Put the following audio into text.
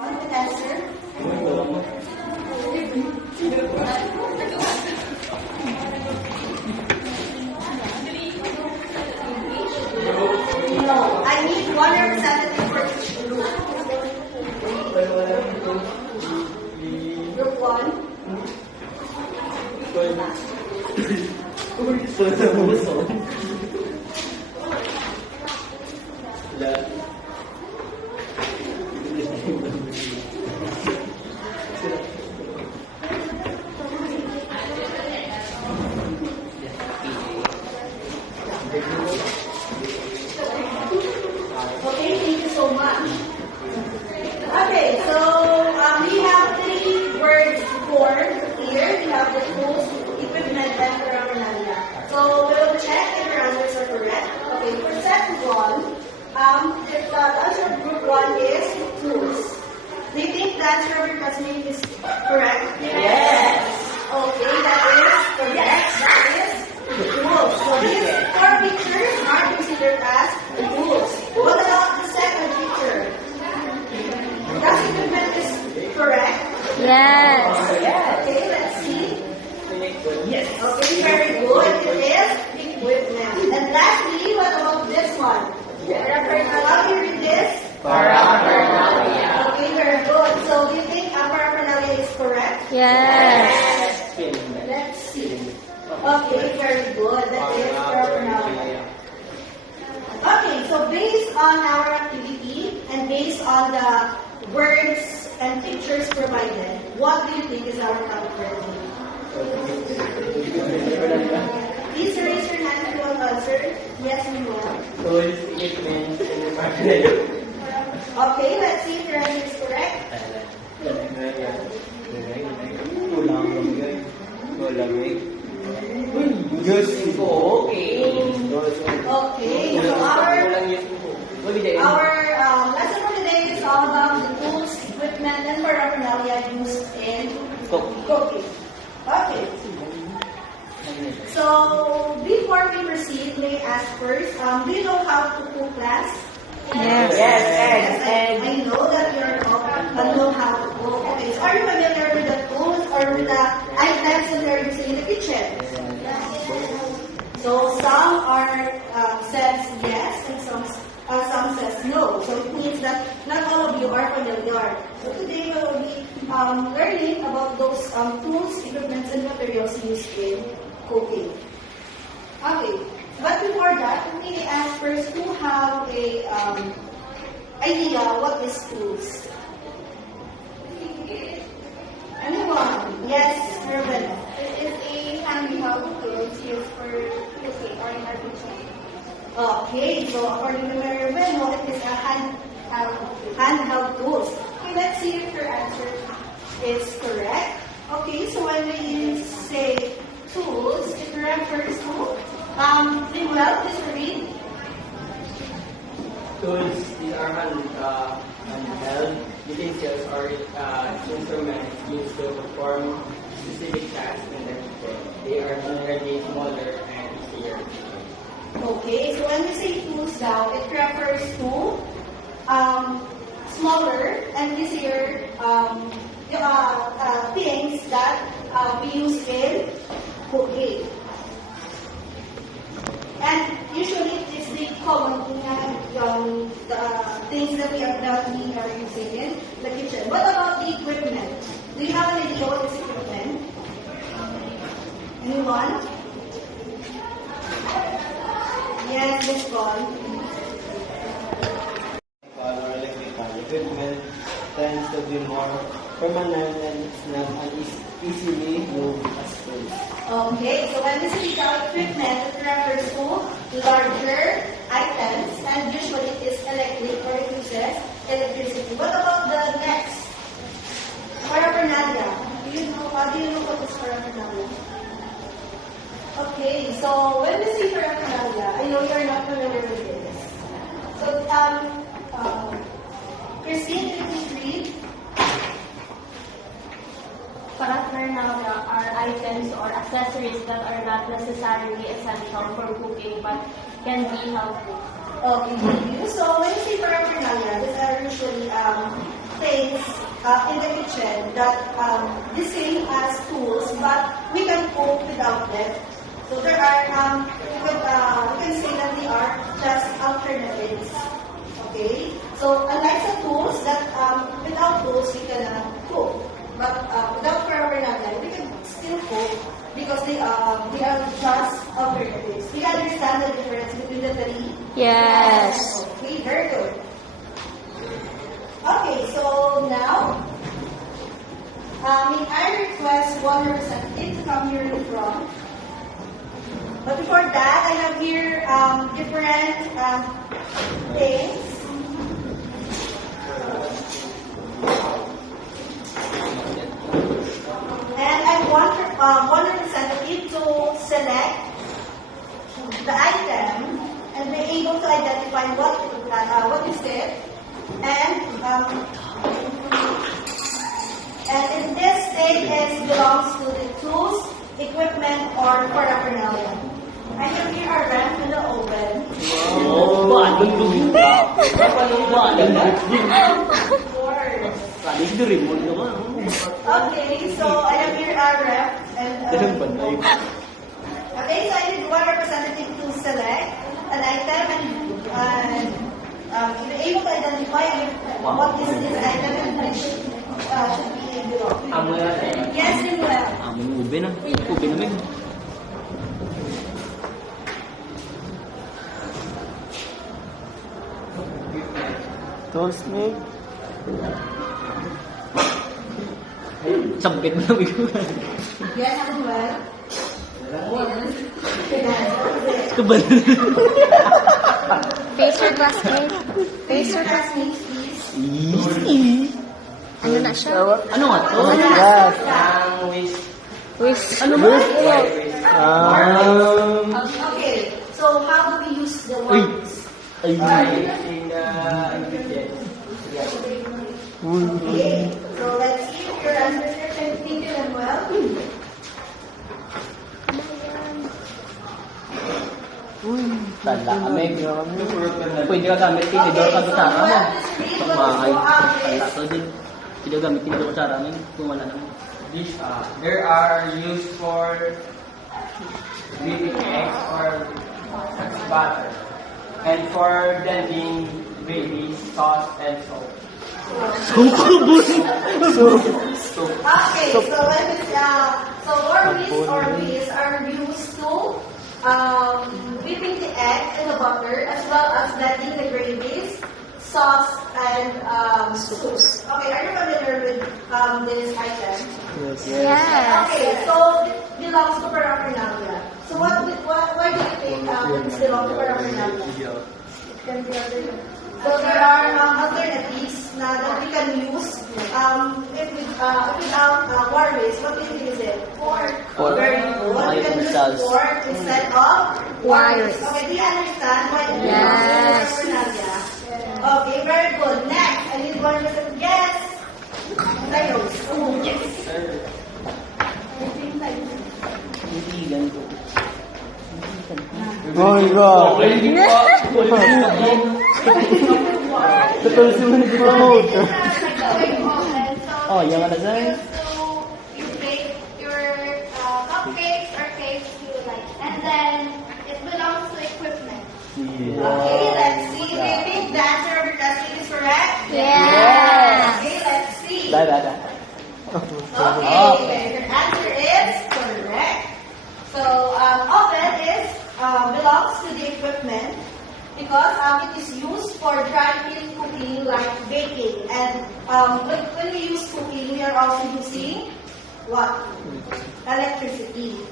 Answer. No, I need one representative for each group. Group 1. Okay, thank you so much. Okay, so we have 3 words for here. We have the tools, equipment, and paraphernalia. So we will check if your answers are correct. Okay, for set 1, the answer of group 1 is tools. Do you think the answer of your classmate is correct? Yes. Okay, that is correct. That is tools. So these 4 pictures are considered as tools. What about the second picture? That equipment is correct? Yes. Okay, let's see. Yes. Okay, very good. It is equipment. And lastly, what about this one? How do you read this? Paraphernalia. Okay, very good. So do you think paraphernalia is correct? Yes. Let's see. Okay, very good. That is paraphernalia. Okay, so based on our activity and based on the words and pictures provided, what do you think is our top word? Please raise your hand if you want to answer. Yes, we want. Tools, equipment, and paraphernalia. Okay, let's see if your answer is correct. Yes po. Okay. Okay, so our lesson for today is all about the tools, equipment, and paraphernalia used in cooking. Okay. So before we proceed, may I ask first, do you know how to cook, class? Yes. I know that you're all know how to cook. Okay, so are you familiar with the tools or with the items that you're using in the kitchen? So some are says yes and some says no. So it means that not all of you are familiar. So today we will be learning about those tools, equipments, and materials used in cooking. Okay, but before that, let me ask first who have a idea what is tools? Anyone? Yes, Ruben. It is a handheld tools used for cooking or in our kitchen. Okay, so according to Ruben, what is a handheld tools? Okay, let's see if your answer is correct. Okay, so when we say tools, it refers to, please read. Tools, these are handheld utensils or instruments used to perform specific tasks in the kitchen. They are generally smaller and easier. Okay, so when we say tools now, it refers to smaller and easier things that we use in cooking. And usually it is the common the things that we are using in the kitchen. What about the equipment? Do you have an idea what is equipment? Anyone? Yes, Miss Paul. Or electrical equipment tends to be more permanent and it's not easily moved as tools. Okay, so when we speak about equipment, it refers to larger items and usually it is electric or it uses electricity. What about the next? Paraphernalia. Do you know what is paraphernalia? Okay, so when we say paraphernalia, I know you're not familiar with this. So, Christine, can you please read? Paraphernalia are items or accessories that are not necessarily essential for cooking but can be helpful. Okay, thank you. So when you say paraphernalia, these are usually things in the kitchen that the same as tools, but we can cook without them. So there are, we can say that they are just alternatives. Okay? So unlike the tools that without tools we cannot cook, but without paraphernalia we can still cook because they are just alternatives. Do you understand the difference between the three? Yes. Okay, very good. Okay, so now, may I request one representative to come here in the front? But before that, I have here different things. And I want one representative to select the item and be able to identify what is it. And in this state, it belongs to the tools, equipment, or paraphernalia. I have here our ramp in the oven. Okay, so I have here our ramp. Okay, so I need one representative to select an item and be able to identify what is this item and which should be belong. Yes, Rimuel. Ube na. Ube na, Meg. Tools, Meg. Sabit mo na, Meg. Yes, Rimuel. Kabal. Face your classmate. Face your classmate. Easy. Ano na siya? Ano nga to? Ang wish. Wish. Ano ba? Okay, so how do we use the words? Ay. By using the ingredients. Okay, so let's see if your answers are thinking as well. Tala ka, Meg. Pwede ka gamit tinidor ka kutsara mo. Pagmahal. Tala to din. Pwede ka gamit tinidor kutsara, Meg. Kung wala naman. These there are used for beating eggs or butter, and for blending gravy, sauce, and salt. Okay, so when it's, so wormies or bees are used to whipping the egg in the butter as well as blending the gravies, sauce, and soups. Okay, are you familiar with this item? Yes. Okay, so it belongs to paraphernalia. So why do you think it belongs to paraphernalia? So there are alternatives na that we can use without worries. What do you think is it? Pork. Pork. Very good. We can use pork instead of worries. Okay, do you understand why it belongs to Yes. paraphernalia? Okay, very good. Next, I need one person. Yes. Tyros. Oh, yes. I think like Hindi ganito. Oh my God! Ito si Manipulot. Oh, yan ka na dyan. You bake your cupcakes or cakes you like, and then it belongs to equipment. Okay, let's see. Do you think the answer of your classmate is correct? Yes. Okay, let's see. Da. Okay, your answer is correct. So, oven belongs to the equipment because it is used for dry field cooking like baking. And when we use cooking, we are also using what? Electricity.